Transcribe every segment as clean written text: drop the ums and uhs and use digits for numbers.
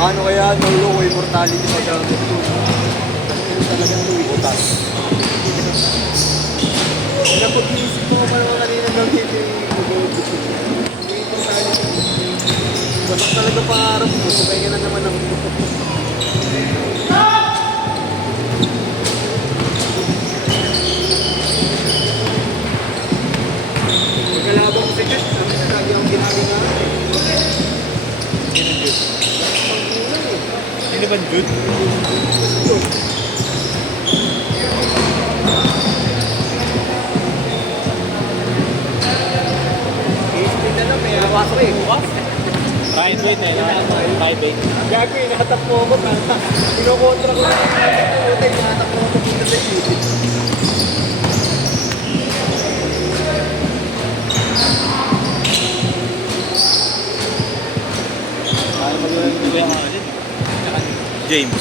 Paano kaya nulong o immortality sa gamit ito? Ano talaga ito ibutas? Napag-iisip mo pa naman kanina gamitin yung immortality. Basak talaga pangarap mo. Kaya na naman ang kalabang ko si Jess, sabi na lagi akong ginagawa. Sino Jess? Sino ba Jude? I-split na lang, may pasok eh. Bukas? Private eh, private. Gago, inahatak mo ako. Pinokontra ko na. Inahatak mo ako punta sa iyo. James.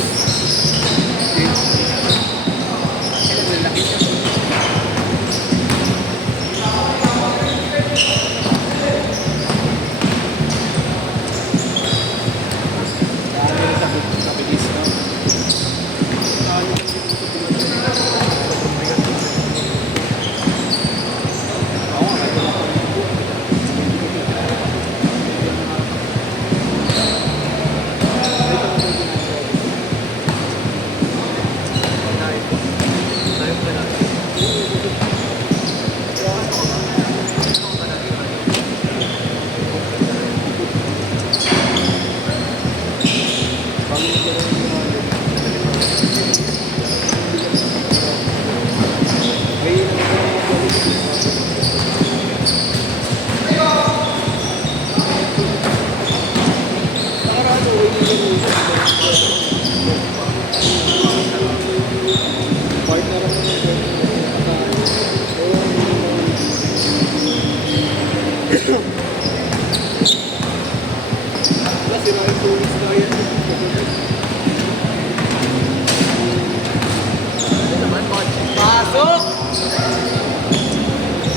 Pasok!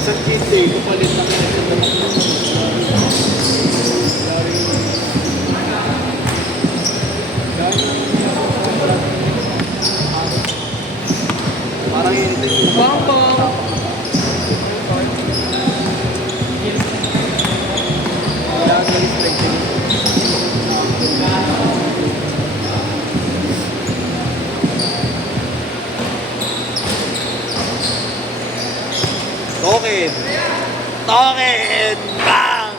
Sa kitty, kapalit na parang yun yung bambang. Token! Bang!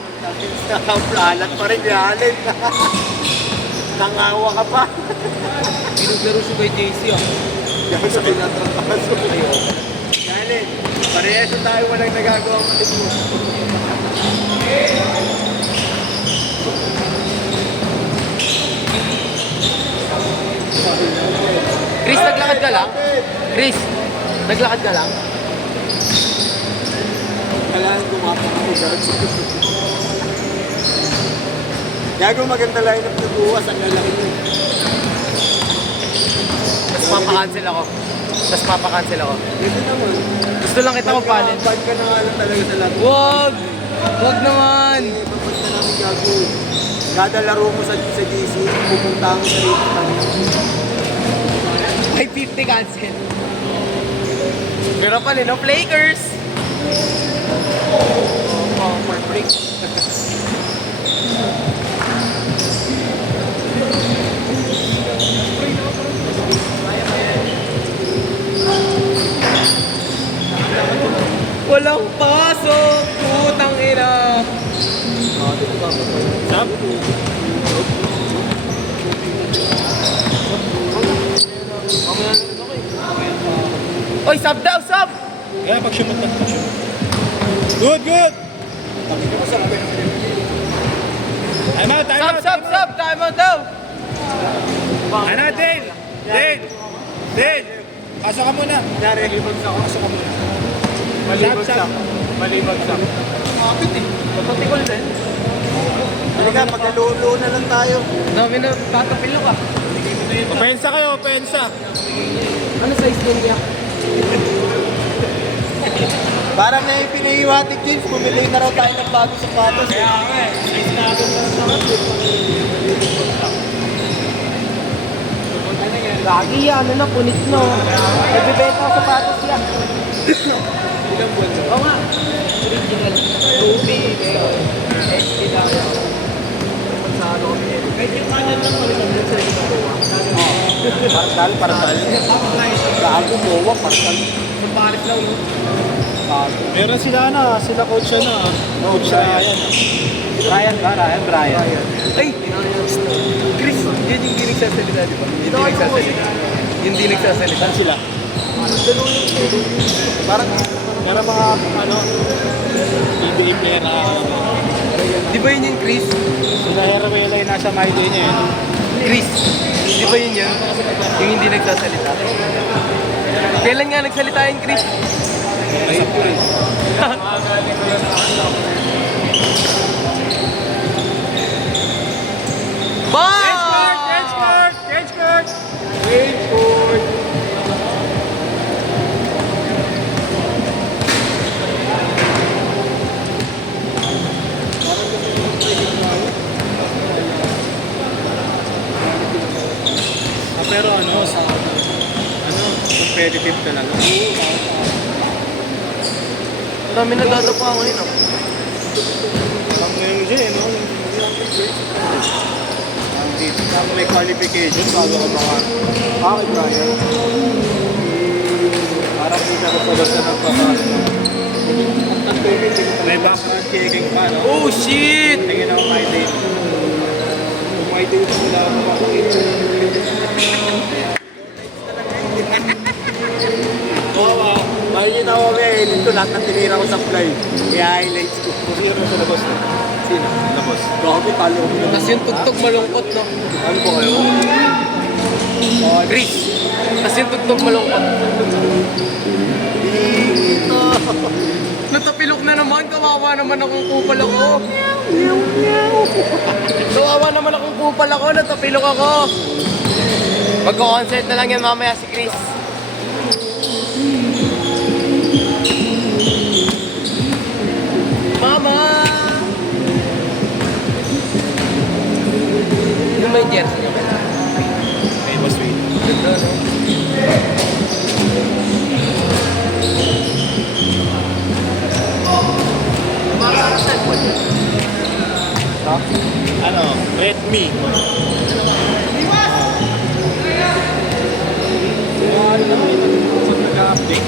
Nakaplalat pa rin yanin. Nangawa ka pa. Pinuglaro siya kay JC ah. Yan sa pinatrataso. Yanin, parehas tayo walang nagagawa malit mo. Chris, naglakad ka lang? Chris, naglakad ka lang? Kailangan gumapang ako guys. Gago maganda line-up na buwas. Ang lalaki nyo. Tapos papakancel ako. Dito naman. Gusto lang kita magpanin. Bad ka na nga lang talaga sa lahat. Wag! Wag naman! Papad na namin gago. Kada laro mo sa GC, pupunta mo sa rito tayo. Ay, 50 cancel. Pero pala, no? Flakers! Oh, for break. Walang pasok! Putang ina! Sab? Oy, sub daw, sub! Kaya pag-shumot na pag-shumot. Good, good! Time out, time out! Sub! Time out daw! Ano, Dale! Dale! Pasok ka muna. Malibagsak ako. Pasok ka muna. Malibagsak. Malibagsak. Kapit eh. Papatikol din. Halika, magkalulo na lang tayo. Dami na, tatapil ka. Opensa kayo, opensa. Ano size din niya? Parang na yung pinahiwatig jeans, bumili na raw tayo ng bagong sapatos. Kaya nga eh, size na agad na sa Lagi yan, ano na, punit no. Nagbibenta ako sapatos yan. Ilang buwan na? Oo nga. Original. Ruby, ST lang. Sa ano kami. Kahit yung kanan lang kami nandun sa ginagawa. Partal. Gago, bowa, partal. Sa Paris lang yun. Meron sila na, sila coach na. Coach na yan. Brian. Ay! Chris, yun yung di nagsasalita, di ba? Yung di nagsasalita. Yung di nagsasalita. Saan sila? Parang, Meron mga, ano, PBA player na, Di ba yun yung Chris? sila Heruela yung nasa my day niya yun. Chris, di ba yun yun? Yung hindi nagsasalita. Kailan nga nagsalita yung Chris? Pero ano, competitive talaga. Marami nagdadapa ako yun. Ang ngayon dyan, no? Ang may qualification bago ka baka. bakit Brian? Parang kita ko sa basta nagpapalo. May background checking pa, no? Oh shit! Tingin ako my day. Kung my day sa wala ako makakita. Oo, makikita ko kami, dito lahat ng tinira ko sa fly. I-highlights ko. Kung sino sa labas na. Sino? Labas. Gago, talo ko na. Tapos yung tugtog malungkot, no? Ano po kayo? Chris, tapos yung tugtog malungkot. Natapilok na naman, kawawa naman akong kupal ako. Kawawa naman akong kupal ako, natapilok ako. Magko-concert na lang yan mamaya si Chris. Mama! Yung may jersey niya. May boss wait. Ganda, no? Ano? Redmi. Ano naman ito? Saan nag-update?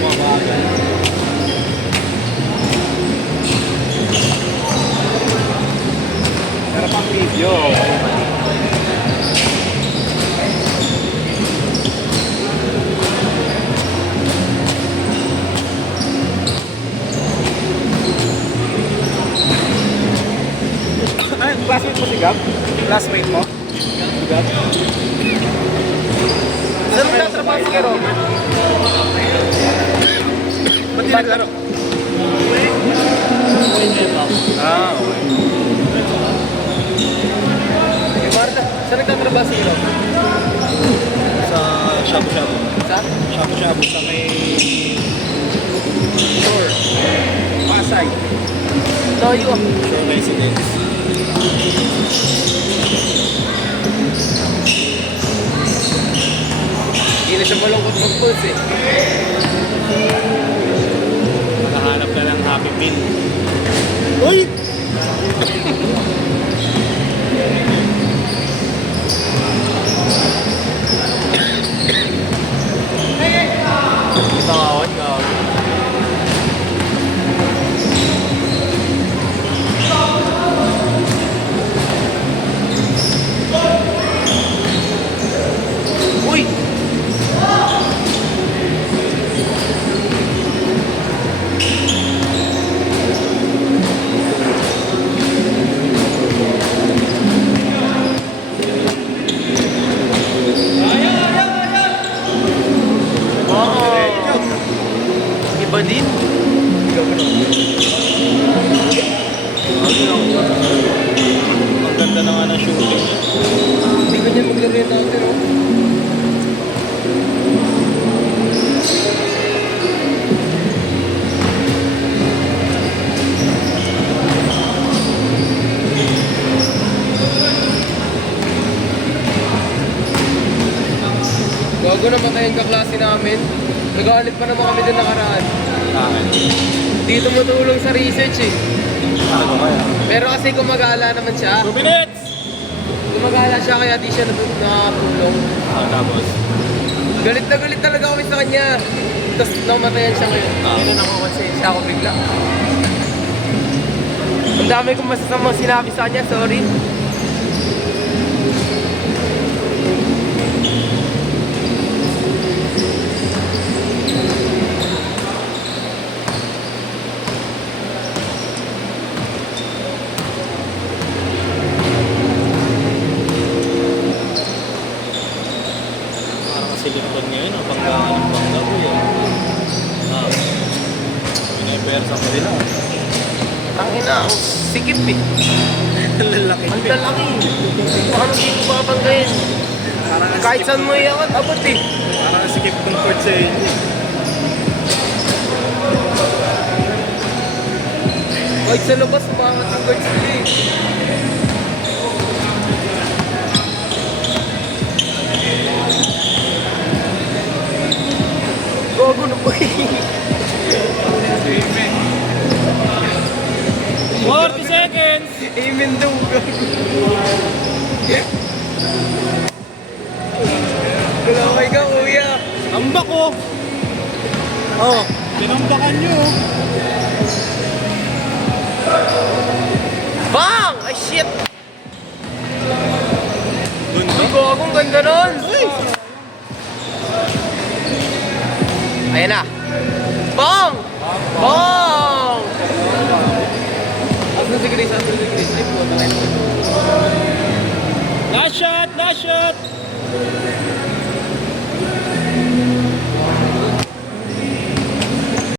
Bumabagal. Pero pang video. Ay, classmate mo si Gab? Classmate mo? Si Gab? Saan nagtatrabaho si Kero? Ba't di naglaro? Ah, okay. Yung Marta, saan nagtatrabaho si Kero? Sa shabu-shabu. Sa? Shabu-shabu sa may Sure. Pasay. Layo ah. shore residence. Hindi na siya malungkot mag-pulse eh. Nakahanap na ng Happy Meal. Uy! Tawad ka. Uy! Iba din. Ang ganda na nga ng shooting. Hindi ko niya maglaro yung dati, no? Bago namatay yung kaklase namin, nagalit pa naman kami doon nakaraan. Bakit? Di tumutulong sa research eh. Ano kaya? Pero kasi gumagala naman siya. 2 minutes! Gumagala siya kaya di siya nakatulong. Tapos? Galit na galit talaga kami sa kanya. Tapos namatayan siya ngayon. Hindi na nakakonsensya ako bigla. Ang dami kong masasamang sinabi sa kanya, sorry. Parang kasi Lipton ngayon, ang banggaan ng bangga ko yun. Pinaipera sa kanila. Tangina, ang sikip eh. Ang lalaki. Ang lalaki. Paano di ko babanggayin? Kahit saan mo iangat, abot eh. Parang sikip ng court sa inyo. Kahit sa labas, umangat ang guards nila eh. Gogo na po eh. 40 seconds! Amen daw. Galaway ka, kuya. Ambak ko! Oh, tinambakan nyo. Bang! Ay, shit! Doon Ay, gagong ganda nun. Ayan na. Bang! Bang! Asan si Chris? Asan si Chris? Ay, puta na yun. Last shot! Last shot!